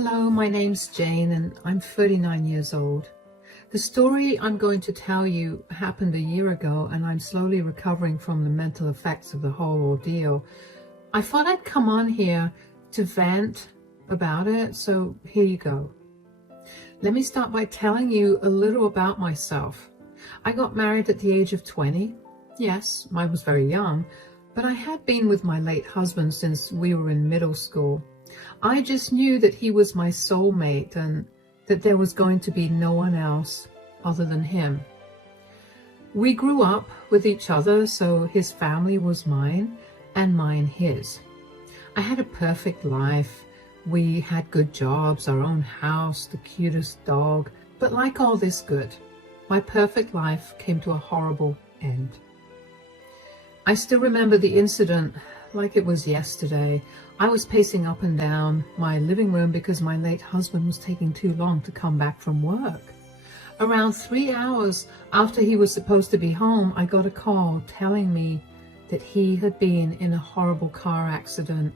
Hello, my name's Jane and I'm 39 years old. The story I'm going to tell you happened a year ago and I'm slowly recovering from the mental effects of the whole ordeal. I thought I'd come on here to vent about it, so here you go. Let me start by telling you a little about myself. I got married at the age of 20. Yes, I was very young, but I had been with my late husband since we were in middle school. I just knew that he was my soulmate and that there was going to be no one else other than him. We grew up with each other, so his family was mine and mine his. I had a perfect life. We had good jobs, our own house, the cutest dog. But like all this good, my perfect life came to a horrible end. I still remember the incident like it was yesterday. I was pacing up and down my living room because my late husband was taking too long to come back from work. Around 3 hours after he was supposed to be home, I got a call telling me that he had been in a horrible car accident.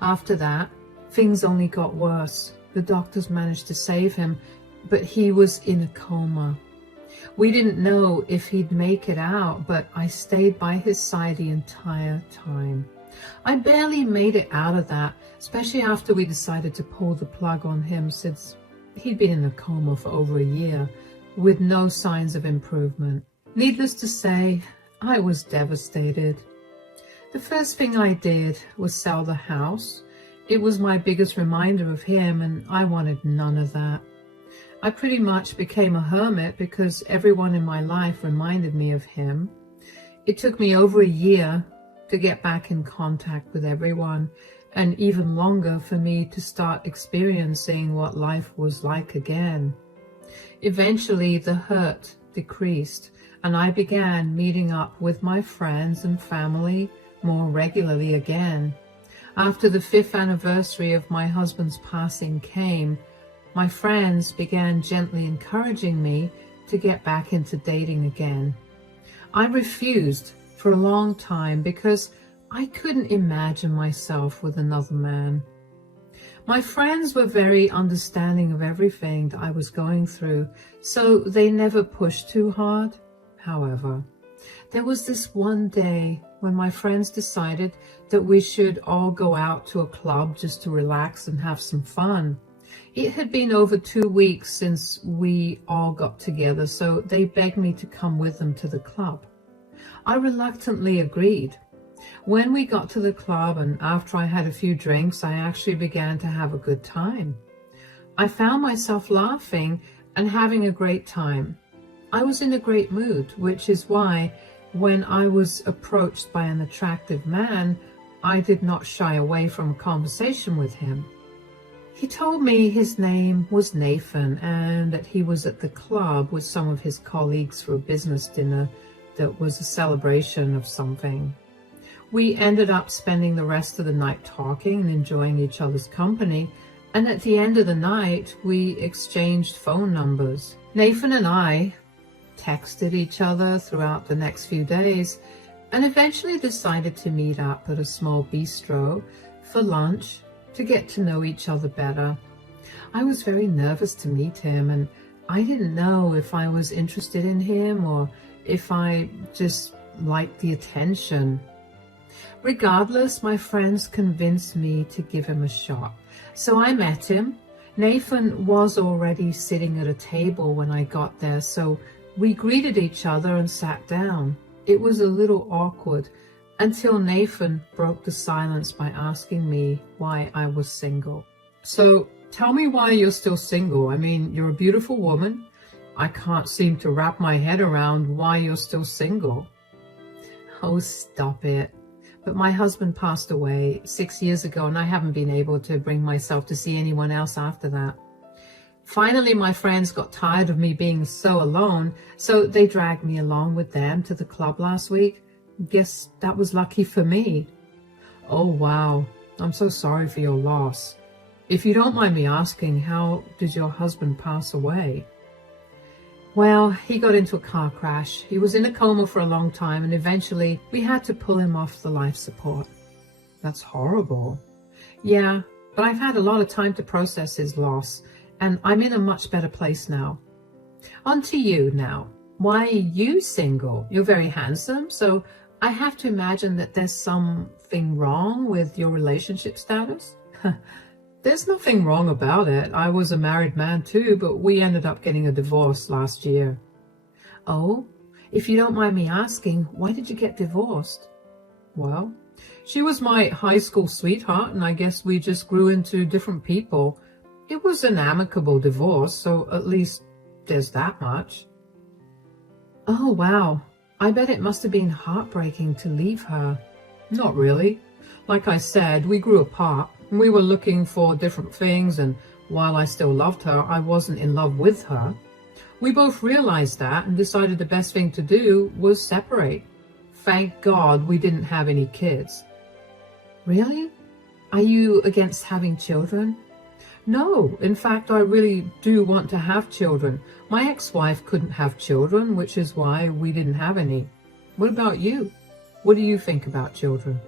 After that, things only got worse. The doctors managed to save him, but he was in a coma. We didn't know if he'd make it out, but I stayed by his side the entire time. I barely made it out of that, especially after we decided to pull the plug on him since he'd been in a coma for over a year with no signs of improvement. Needless to say, I was devastated. The first thing I did was sell the house. It was my biggest reminder of him, and I wanted none of that. I pretty much became a hermit because everyone in my life reminded me of him. It took me over a year to get back in contact with everyone, and even longer for me to start experiencing what life was like again. Eventually, the hurt decreased, and I began meeting up with my friends and family more regularly again. After the 5th anniversary of my husband's passing came, my friends began gently encouraging me to get back into dating again. I refused for a long time because I couldn't imagine myself with another man. My friends were very understanding of everything that I was going through, so they never pushed too hard. However, there was this one day when my friends decided that we should all go out to a club just to relax and have some fun. It had been over 2 weeks since we all got together, so they begged me to come with them to the club. I reluctantly agreed. When we got to the club and after I had a few drinks, I actually began to have a good time. I found myself laughing and having a great time. I was in a great mood, which is why when I was approached by an attractive man, I did not shy away from a conversation with him. He told me his name was Nathan and that he was at the club with some of his colleagues for a business dinner that was a celebration of something. We ended up spending the rest of the night talking and enjoying each other's company, and at the end of the night, we exchanged phone numbers. Nathan and I texted each other throughout the next few days and eventually decided to meet up at a small bistro for lunch to get to know each other better. I was very nervous to meet him, and I didn't know if I was interested in him or if I just liked the attention. Regardless, my friends convinced me to give him a shot. So I met him. Nathan was already sitting at a table when I got there, so we greeted each other and sat down. It was a little awkward until Nathan broke the silence by asking me why I was single. So tell me why you're still single. I mean, you're a beautiful woman. I can't seem to wrap my head around why you're still single. Oh, stop it. But my husband passed away 6 years ago, and I haven't been able to bring myself to see anyone else after that. Finally, my friends got tired of me being so alone, so they dragged me along with them to the club last week. Guess that was lucky for me. Oh, wow. I'm so sorry for your loss. If you don't mind me asking, how did your husband pass away? Well, he got into a car crash. He was in a coma for a long time, and eventually we had to pull him off the life support. That's horrible. Yeah, but I've had a lot of time to process his loss, and I'm in a much better place now. On to you now. Why are you single? You're very handsome, so I have to imagine that there's something wrong with your relationship status. There's nothing wrong about it. I was a married man too, but we ended up getting a divorce last year. Oh, if you don't mind me asking, why did you get divorced? Well, she was my high school sweetheart, and I guess we just grew into different people. It was an amicable divorce, so at least there's that much. Oh, wow. I bet it must have been heartbreaking to leave her. Not really. Like I said, we grew apart. We were looking for different things, and while I still loved her, I wasn't in love with her. We both realized that and decided the best thing to do was separate. Thank God we didn't have any kids. Really? Are you against having children? No, in fact, I really do want to have children. My ex-wife couldn't have children, which is why we didn't have any. What about you? What do you think about children?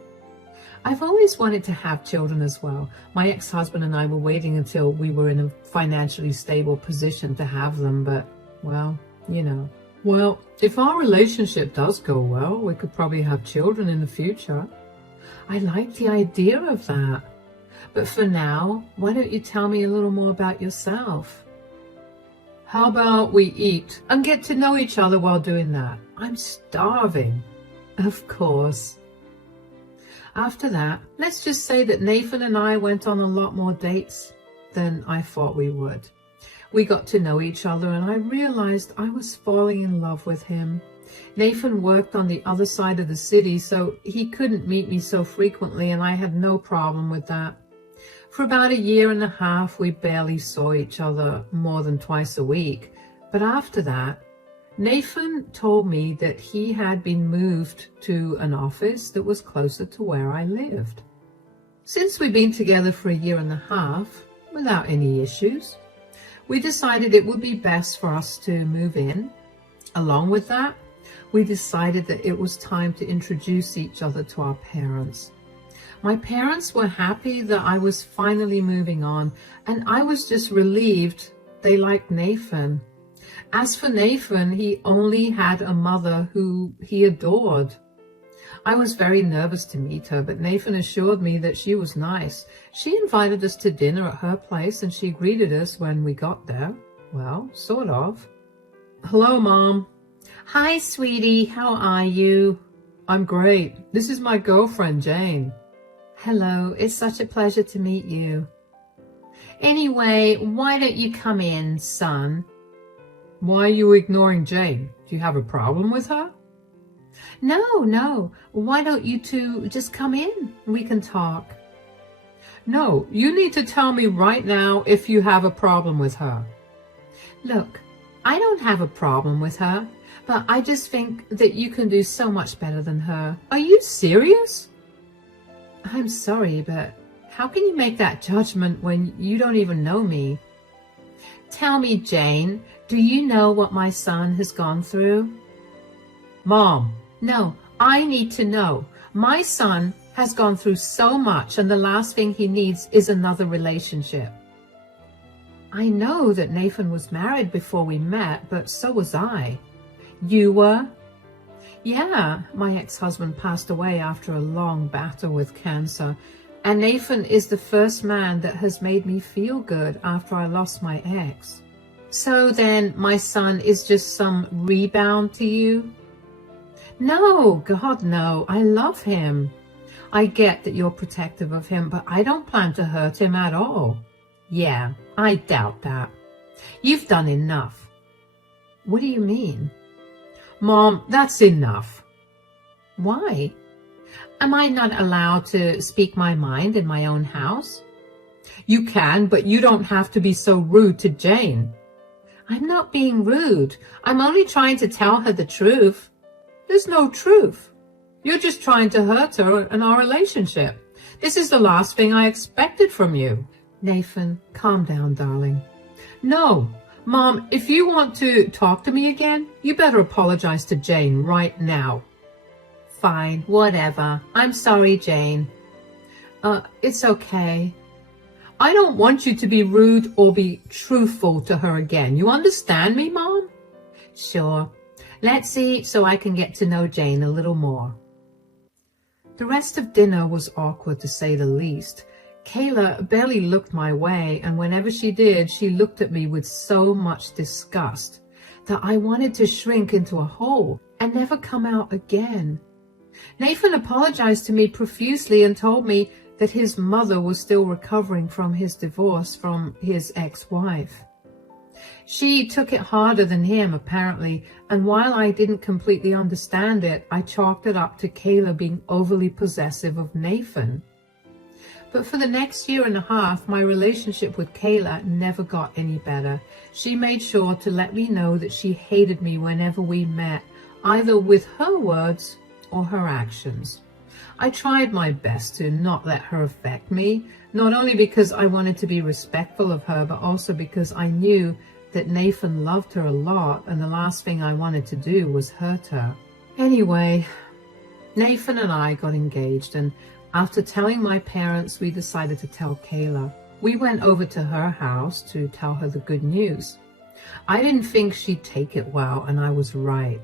I've always wanted to have children as well. My ex-husband and I were waiting until we were in a financially stable position to have them, but, well, you know. Well, if our relationship does go well, we could probably have children in the future. I like the idea of that. But for now, why don't you tell me a little more about yourself? How about we eat and get to know each other while doing that? I'm starving. Of course. After that, let's just say that Nathan and I went on a lot more dates than I thought we would. We got to know each other, and I realized I was falling in love with him. Nathan worked on the other side of the city, so he couldn't meet me so frequently, and I had no problem with that. For about 1.5 years, we barely saw each other more than twice a week. But after that, Nathan told me that he had been moved to an office that was closer to where I lived. Since we'd been together for 1.5 years, without any issues, we decided it would be best for us to move in. Along with that, we decided that it was time to introduce each other to our parents. My parents were happy that I was finally moving on, and I was just relieved they liked Nathan. As for Nathan, he only had a mother who he adored. I was very nervous to meet her, but Nathan assured me that she was nice. She invited us to dinner at her place, and she greeted us when we got there. Well, sort of. Hello, Mom. Hi, sweetie. How are you? I'm great. This is my girlfriend, Jane. Hello. It's such a pleasure to meet you. Anyway, why don't you come in, son? Why are you ignoring Jane? Do you have a problem with her? No. Why don't you two just come in? We can talk. No, you need to tell me right now if you have a problem with her. Look, I don't have a problem with her, but I just think that you can do so much better than her. Are you serious? I'm sorry, but how can you make that judgment when you don't even know me? Tell me, Jane, do you know what my son has gone through? Mom. No, I need to know. My son has gone through so much, and the last thing he needs is another relationship. I know that Nathan was married before we met, but so was I. You were? Yeah, my ex-husband passed away after a long battle with cancer, and Nathan is the first man that has made me feel good after I lost my ex. So then my son is just some rebound to you? No, God, no. I love him. I get that you're protective of him, but I don't plan to hurt him at all. Yeah, I doubt that. You've done enough. What do you mean? Mom, that's enough. Why? Am I not allowed to speak my mind in my own house? You can, but you don't have to be so rude to Jane. I'm not being rude. I'm only trying to tell her the truth. There's no truth. You're just trying to hurt her and our relationship. This is the last thing I expected from you. Nathan, calm down, darling. No, Mom, if you want to talk to me again, you better apologize to Jane right now. Fine, whatever. I'm sorry, Jane. It's okay. I don't want you to be rude or be truthful to her again. You understand me, Mom? Sure. Let's eat so I can get to know Jane a little more. The rest of dinner was awkward, to say the least. Kayla barely looked my way, and whenever she did, she looked at me with so much disgust that I wanted to shrink into a hole and never come out again. Nathan apologized to me profusely and told me that his mother was still recovering from his divorce from his ex-wife. She took it harder than him, apparently, and while I didn't completely understand it, I chalked it up to Kayla being overly possessive of Nathan. But for the next year and a half, my relationship with Kayla never got any better. She made sure to let me know that she hated me whenever we met, either with her words or her actions. I tried my best to not let her affect me, not only because I wanted to be respectful of her, but also because I knew that Nathan loved her a lot, and the last thing I wanted to do was hurt her. Anyway, Nathan and I got engaged, and after telling my parents, we decided to tell Kayla. We went over to her house to tell her the good news. I didn't think she'd take it well, and I was right.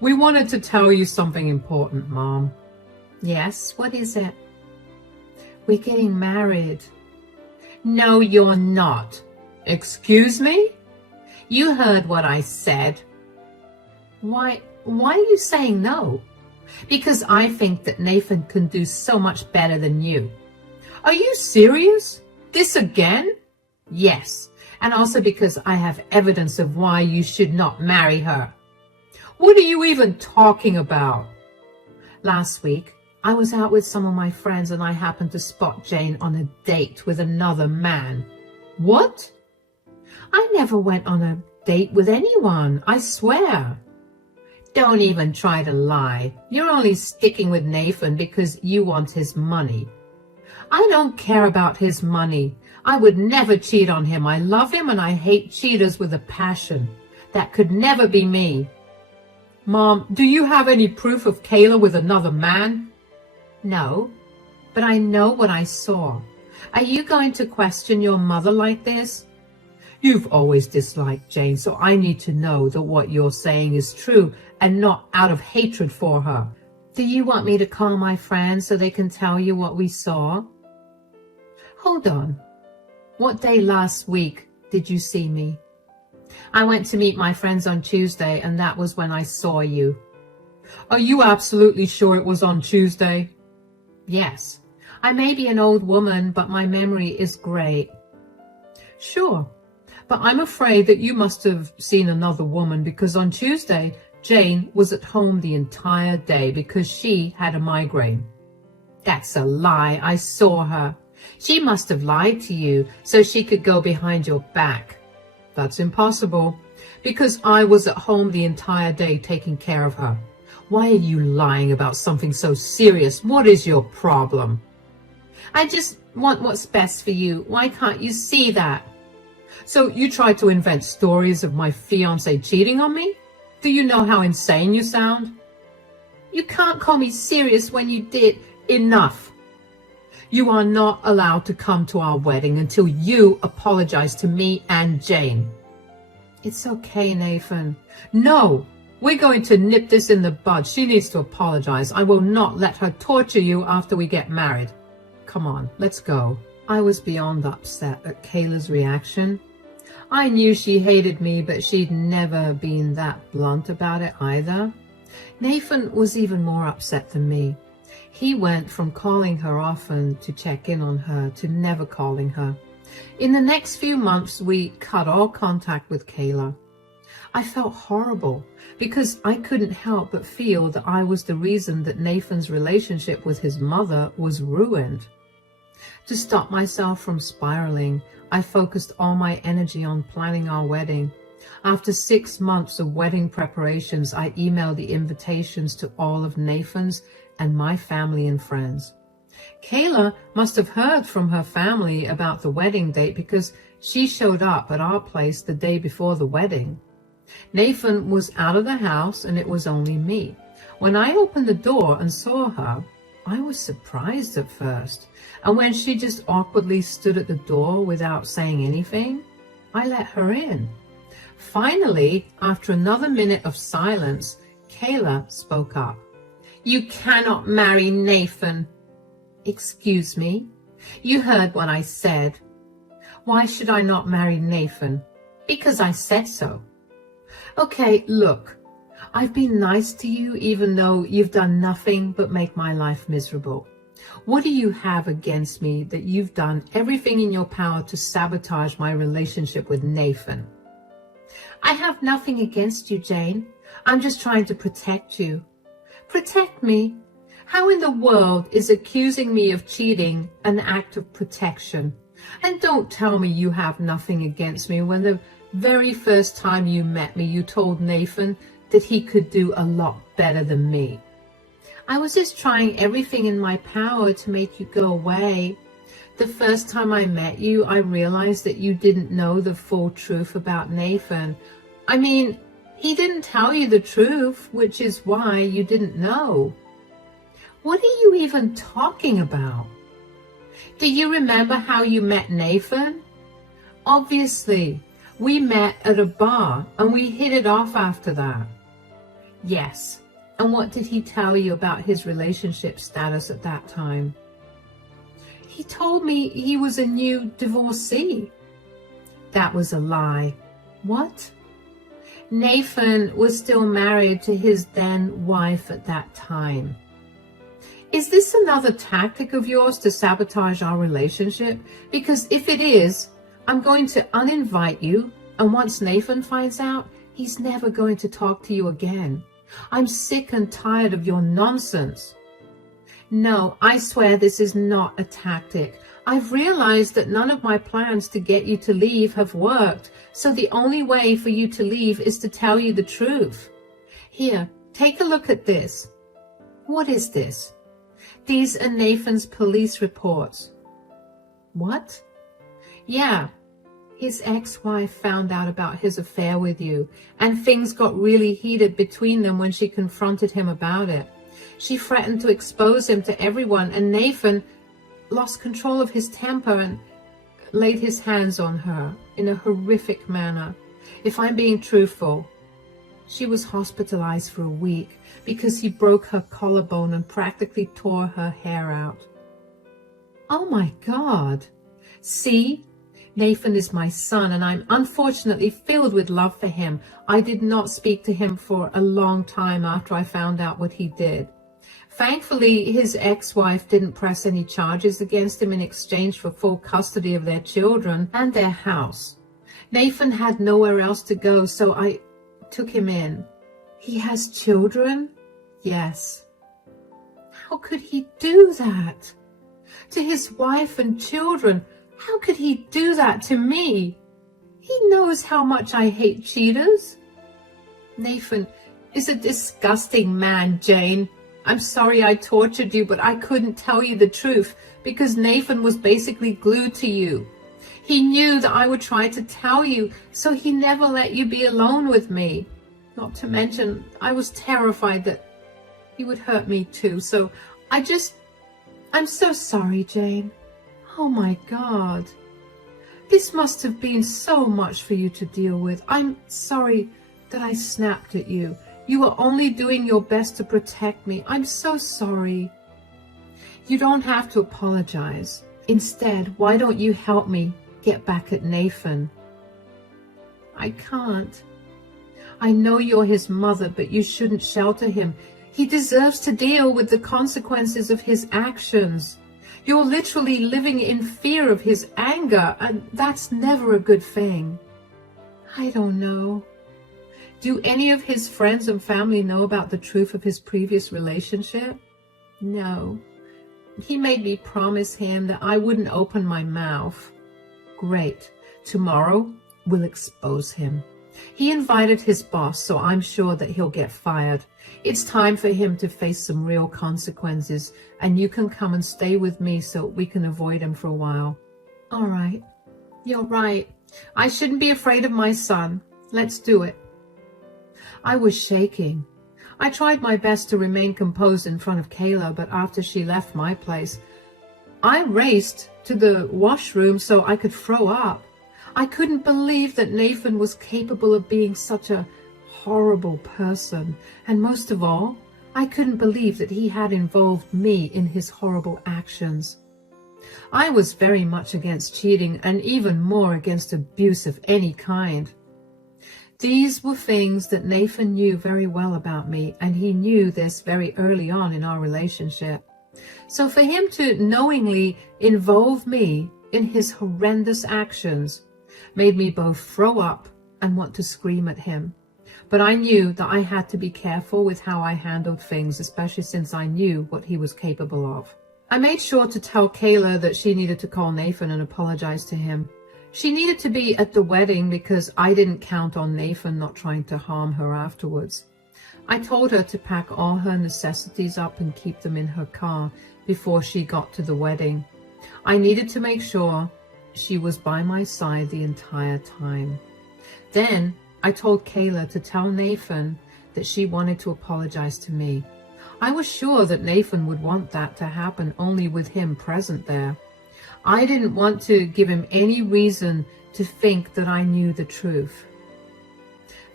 We wanted to tell you something important, Mom. Yes, what is it? We're getting married. No, you're not. Excuse me? You heard what I said. Why are you saying no? Because I think that Nathan can do so much better than you. Are you serious? This again? Yes, and also because I have evidence of why you should not marry her. What are you even talking about? Last week, I was out with some of my friends and I happened to spot Jane on a date with another man. What? I never went on a date with anyone, I swear. Don't even try to lie. You're only sticking with Nathan because you want his money. I don't care about his money. I would never cheat on him. I love him and I hate cheaters with a passion. That could never be me. Mom, do you have any proof of Kayla with another man? No, but I know what I saw. Are you going to question your mother like this? You've always disliked Jane, so I need to know that what you're saying is true and not out of hatred for her. Do you want me to call my friends so they can tell you what we saw? Hold on. What day last week did you see me? I went to meet my friends on Tuesday, and that was when I saw you. Are you absolutely sure it was on Tuesday? Yes. I may be an old woman, but my memory is great. Sure. But I'm afraid that you must have seen another woman, because on Tuesday, Jane was at home the entire day because she had a migraine. That's a lie. I saw her. She must have lied to you so she could go behind your back. That's impossible, because I was at home the entire day taking care of her. Why are you lying about something so serious? What is your problem? I just want what's best for you. Why can't you see that? So you tried to invent stories of my fiancé cheating on me? Do you know how insane you sound? You can't call me serious when you did. Enough. You are not allowed to come to our wedding until you apologize to me and Jane. It's okay, Nathan. No, we're going to nip this in the bud. She needs to apologize. I will not let her torture you after we get married. Come on, let's go. I was beyond upset at Kayla's reaction. I knew she hated me, but she'd never been that blunt about it either. Nathan was even more upset than me. He went from calling her often to check in on her to never calling her. In the next few months, we cut all contact with Kayla. I felt horrible because I couldn't help but feel that I was the reason that Nathan's relationship with his mother was ruined. To stop myself from spiraling, I focused all my energy on planning our wedding. After 6 months of wedding preparations, I emailed the invitations to all of Nathan's and my family and friends. Kayla must have heard from her family about the wedding date because she showed up at our place the day before the wedding. Nathan was out of the house and it was only me. When I opened the door and saw her, I was surprised at first, and when she just awkwardly stood at the door without saying anything, I let her in. Finally, after another minute of silence, Kayla spoke up. "You cannot marry Nathan." "Excuse me? You heard what I said. Why should I not marry Nathan?" "Because I said so." "Okay, look. I've been nice to you even though you've done nothing but make my life miserable. What do you have against me that you've done everything in your power to sabotage my relationship with Nathan?" "I have nothing against you, Jane. I'm just trying to protect you." "Protect me? How in the world is accusing me of cheating an act of protection? And don't tell me you have nothing against me when the very first time you met me, you told Nathan that he could do a lot better than me." "I was just trying everything in my power to make you go away. The first time I met you, I realized that you didn't know the full truth about Nathan. I mean, he didn't tell you the truth, which is why you didn't know." "What are you even talking about? Do you remember how you met Nathan?" "Obviously. We met at a bar and we hit it off after that." "Yes. And what did he tell you about his relationship status at that time?" "He told me he was a new divorcee." "That was a lie." "What?" "Nathan was still married to his then wife at that time." "Is this another tactic of yours to sabotage our relationship? Because if it is, I'm going to uninvite you, and once Nathan finds out, he's never going to talk to you again. I'm sick and tired of your nonsense." "No, I swear this is not a tactic. I've realized that none of my plans to get you to leave have worked, so the only way for you to leave is to tell you the truth. Here, take a look at this." "What is this?" "These are Nathan's police reports." "What?" "Yeah. His ex-wife found out about his affair with you, and things got really heated between them when she confronted him about it. She threatened to expose him to everyone, and Nathan lost control of his temper and laid his hands on her in a horrific manner. If I'm being truthful, she was hospitalized for a week because he broke her collarbone and practically tore her hair out." "Oh my God. See? Nathan is my son, and I'm unfortunately filled with love for him. I did not speak to him for a long time after I found out what he did. Thankfully, his ex-wife didn't press any charges against him in exchange for full custody of their children and their house. Nathan had nowhere else to go, so I took him in." "He has children?" "Yes." "How could he do that? To his wife and children? How could he do that to me? He knows how much I hate cheaters." "Nathan is a disgusting man, Jane. I'm sorry I tortured you, but I couldn't tell you the truth because Nathan was basically glued to you. He knew that I would try to tell you, so he never let you be alone with me. Not to mention, I was terrified that he would hurt me too, so I'm so sorry, Jane. Oh my God. This must have been so much for you to deal with. I'm sorry that I snapped at you. You were only doing your best to protect me. I'm so sorry." "You don't have to apologize. Instead, why don't you help me get back at Nathan?" "I can't. I know you're his mother, but you shouldn't shelter him. He deserves to deal with the consequences of his actions. You're literally living in fear of his anger, and that's never a good thing." "I don't know. Do any of his friends and family know about the truth of his previous relationship?" "No. He made me promise him that I wouldn't open my mouth." "Great. Tomorrow we'll expose him. He invited his boss, so I'm sure that he'll get fired. It's time for him to face some real consequences, and you can come and stay with me so we can avoid him for a while." "All right. You're right. I shouldn't be afraid of my son. Let's do it." I was shaking. I tried my best to remain composed in front of Kayla, but after she left my place, I raced to the washroom so I could throw up. I couldn't believe that Nathan was capable of being such a horrible person. And most of all, I couldn't believe that he had involved me in his horrible actions. I was very much against cheating and even more against abuse of any kind. These were things that Nathan knew very well about me, and he knew this very early on in our relationship. So for him to knowingly involve me in his horrendous actions made me both throw up and want to scream at him. But I knew that I had to be careful with how I handled things, especially since I knew what he was capable of. I made sure to tell Kayla that she needed to call Nathan and apologize to him. She needed to be at the wedding because I didn't count on Nathan not trying to harm her afterwards. I told her to pack all her necessities up and keep them in her car before she got to the wedding. I needed to make sure she was by my side the entire time. Then I told Kayla to tell Nathan that she wanted to apologize to me. I was sure that Nathan would want that to happen only with him present there. I didn't want to give him any reason to think that I knew the truth.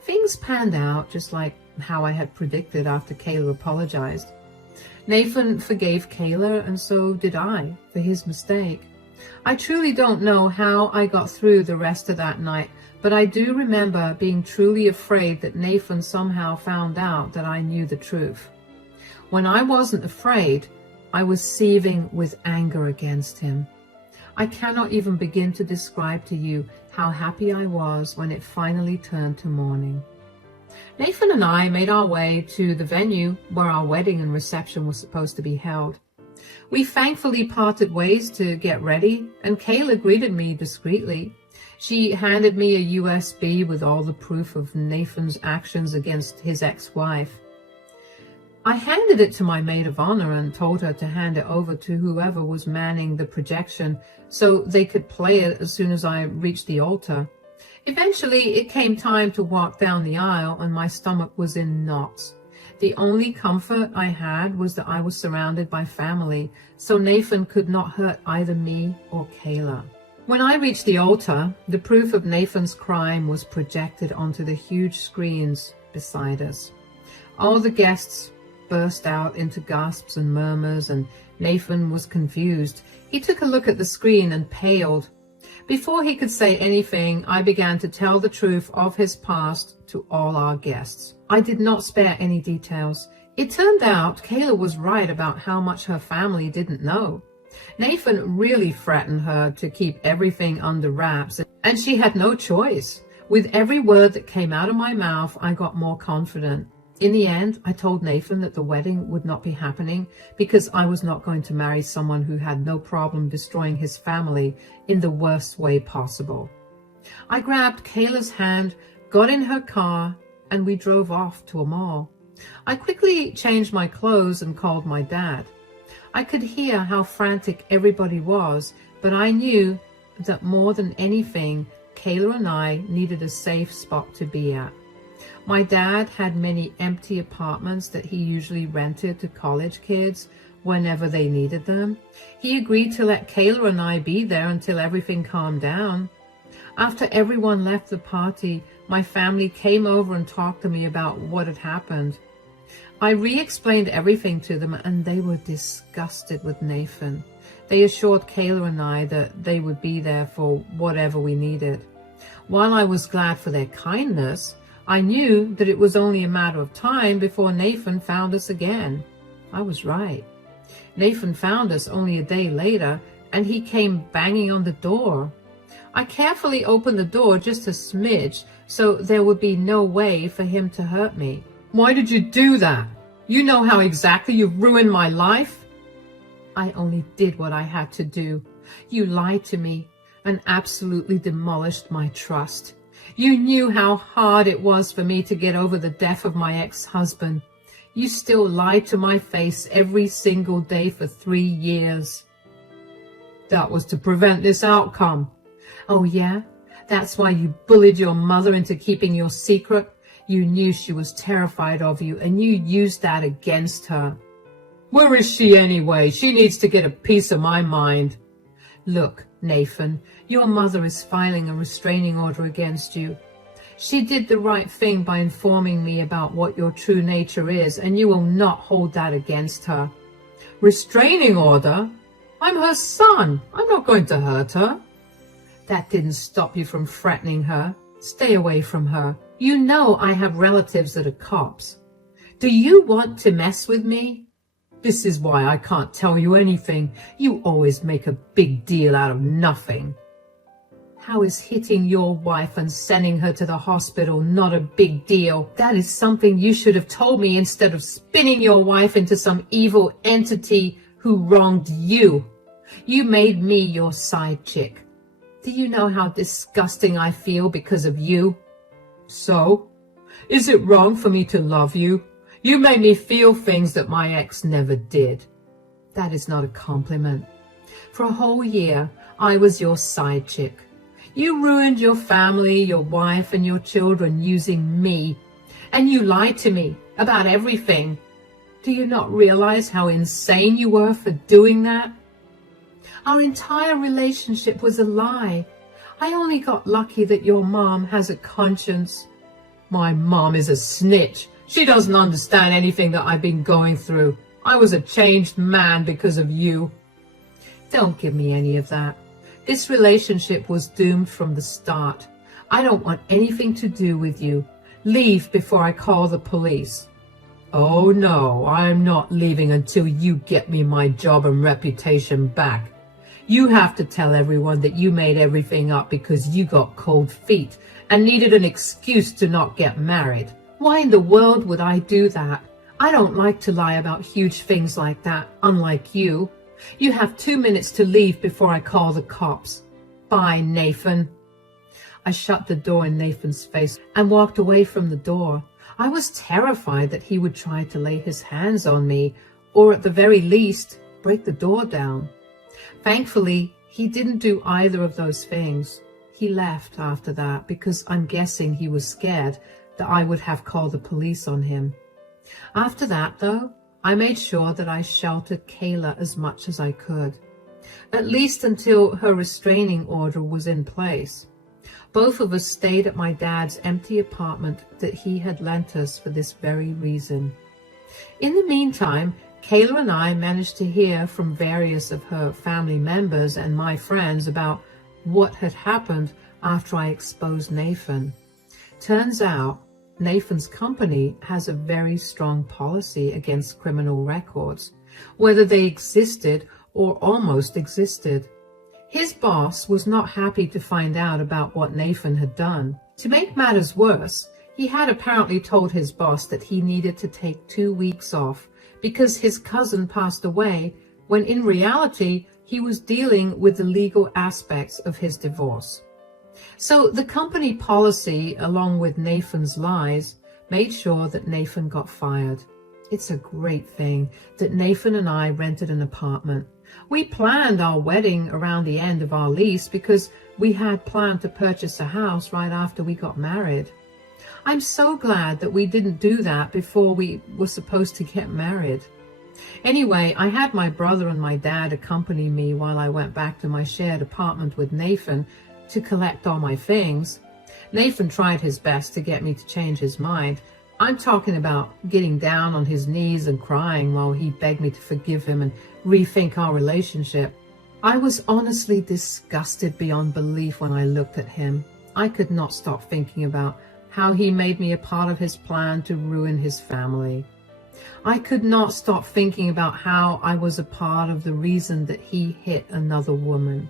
Things panned out just like how I had predicted after Kayla apologized. Nathan forgave Kayla, and so did I for his mistake. I truly don't know how I got through the rest of that night, but I do remember being truly afraid that Nathan somehow found out that I knew the truth. When I wasn't afraid, I was seething with anger against him. I cannot even begin to describe to you how happy I was when it finally turned to morning. Nathan and I made our way to the venue where our wedding and reception was supposed to be held. We thankfully parted ways to get ready, and Kayla greeted me discreetly. She handed me a USB with all the proof of Nathan's actions against his ex-wife. I handed it to my maid of honor and told her to hand it over to whoever was manning the projection so they could play it as soon as I reached the altar. Eventually, it came time to walk down the aisle, and my stomach was in knots. The only comfort I had was that I was surrounded by family, so Nathan could not hurt either me or Kayla. When I reached the altar, the proof of Nathan's crime was projected onto the huge screens beside us. All the guests burst out into gasps and murmurs, and Nathan was confused. He took a look at the screen and paled. Before he could say anything, I began to tell the truth of his past to all our guests. I did not spare any details. It turned out Kayla was right about how much her family didn't know. Nathan really threatened her to keep everything under wraps, and she had no choice. With every word that came out of my mouth, I got more confident. In the end, I told Nathan that the wedding would not be happening because I was not going to marry someone who had no problem destroying his family in the worst way possible. I grabbed Kayla's hand, got in her car, and we drove off to a mall. I quickly changed my clothes and called my dad. I could hear how frantic everybody was, but I knew that more than anything, Kayla and I needed a safe spot to be at. My dad had many empty apartments that he usually rented to college kids whenever they needed them. He agreed to let Kayla and I be there until everything calmed down. After everyone left the party, my family came over and talked to me about what had happened. I re-explained everything to them, and they were disgusted with Nathan. They assured Kayla and I that they would be there for whatever we needed. While I was glad for their kindness, I knew that it was only a matter of time before Nathan found us again. I was right. Nathan found us only a day later, and he came banging on the door. I carefully opened the door just a smidge so there would be no way for him to hurt me. "Why did you do that? You know how exactly you've ruined my life." "I only did what I had to do. You lied to me and absolutely demolished my trust. You knew how hard it was for me to get over the death of my ex-husband. You still lied to my face every single day for 3 years. That was to prevent this outcome." "Oh yeah? That's why you bullied your mother into keeping your secret? You knew she was terrified of you, and you used that against her. Where is she anyway? She needs to get a piece of my mind. Look, Nathan, your mother is filing a restraining order against you. She did the right thing by informing me about what your true nature is, and you will not hold that against her. Restraining order? I'm her son. I'm not going to hurt her. That didn't stop you from threatening her. Stay away from her. You know I have relatives that are cops. Do you want to mess with me? This is why I can't tell you anything. You always make a big deal out of nothing. How is hitting your wife and sending her to the hospital not a big deal? That is something you should have told me instead of spinning your wife into some evil entity who wronged you. You made me your side chick. Do you know how disgusting I feel because of you? So? Is it wrong for me to love you? You made me feel things that my ex never did. That is not a compliment. For a whole year, I was your side chick. You ruined your family, your wife, and your children using me. And you lied to me about everything. Do you not realize how insane you were for doing that? Our entire relationship was a lie. I only got lucky that your mom has a conscience. My mom is a snitch. She doesn't understand anything that I've been going through. I was a changed man because of you. Don't give me any of that. This relationship was doomed from the start. I don't want anything to do with you. Leave before I call the police. Oh no, I'm not leaving until you get me my job and reputation back. You have to tell everyone that you made everything up because you got cold feet and needed an excuse to not get married. Why in the world would I do that? I don't like to lie about huge things like that, unlike you. You have 2 minutes to leave before I call the cops. Bye, Nathan. I shut the door in Nathan's face and walked away from the door. I was terrified that he would try to lay his hands on me, or at the very least, break the door down. Thankfully, he didn't do either of those things. He left after that because I'm guessing he was scared that I would have called the police on him. After that, though, I made sure that I sheltered Kayla as much as I could, at least until her restraining order was in place. Both of us stayed at my dad's empty apartment that he had lent us for this very reason. In the meantime, Kayla and I managed to hear from various of her family members and my friends about what had happened after I exposed Nathan. Turns out, Nathan's company has a very strong policy against criminal records, whether they existed or almost existed. His boss was not happy to find out about what Nathan had done. To make matters worse, he had apparently told his boss that he needed to take 2 weeks off because his cousin passed away, when in reality he was dealing with the legal aspects of his divorce. So the company policy, along with Nathan's lies, made sure that Nathan got fired. It's a great thing that Nathan and I rented an apartment. We planned our wedding around the end of our lease because we had planned to purchase a house right after we got married. I'm so glad that we didn't do that before we were supposed to get married. Anyway, I had my brother and my dad accompany me while I went back to my shared apartment with Nathan to collect all my things. Nathan tried his best to get me to change his mind. I'm talking about getting down on his knees and crying while he begged me to forgive him and rethink our relationship. I was honestly disgusted beyond belief when I looked at him. I could not stop thinking about how he made me a part of his plan to ruin his family. I could not stop thinking about how I was a part of the reason that he hit another woman.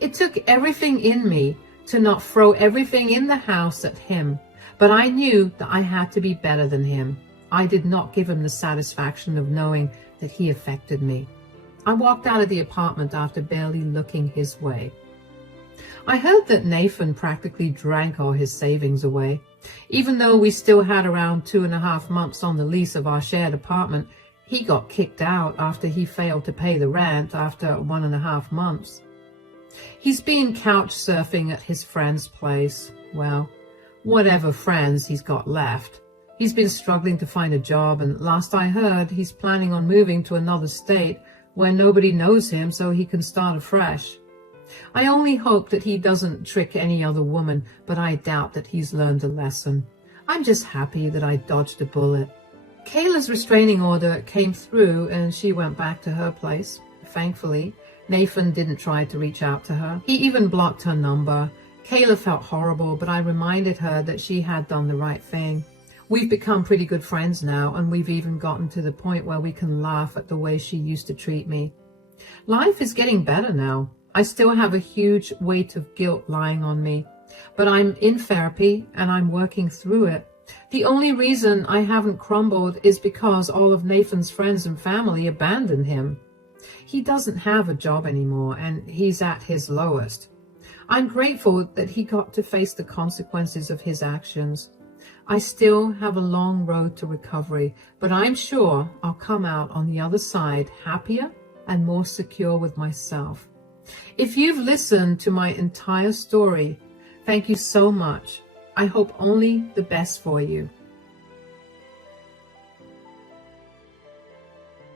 It took everything in me to not throw everything in the house at him, but I knew that I had to be better than him. I did not give him the satisfaction of knowing that he affected me. I walked out of the apartment after barely looking his way. I heard that Nathan practically drank all his savings away. Even though we still had around 2.5 months on the lease of our shared apartment, he got kicked out after he failed to pay the rent after 1.5 months. He's been couch surfing at his friend's place. Well, whatever friends he's got left. He's been struggling to find a job, and last I heard, he's planning on moving to another state where nobody knows him so he can start afresh. I only hope that he doesn't trick any other woman, but I doubt that he's learned a lesson. I'm just happy that I dodged a bullet. Kayla's restraining order came through and she went back to her place. Thankfully, Nathan didn't try to reach out to her. He even blocked her number. Kayla felt horrible, but I reminded her that she had done the right thing. We've become pretty good friends now, and we've even gotten to the point where we can laugh at the way she used to treat me. Life is getting better now. I still have a huge weight of guilt lying on me, but I'm in therapy and I'm working through it. The only reason I haven't crumbled is because all of Nathan's friends and family abandoned him. He doesn't have a job anymore, and he's at his lowest. I'm grateful that he got to face the consequences of his actions. I still have a long road to recovery, but I'm sure I'll come out on the other side happier and more secure with myself. If you've listened to my entire story, thank you so much. I hope only the best for you.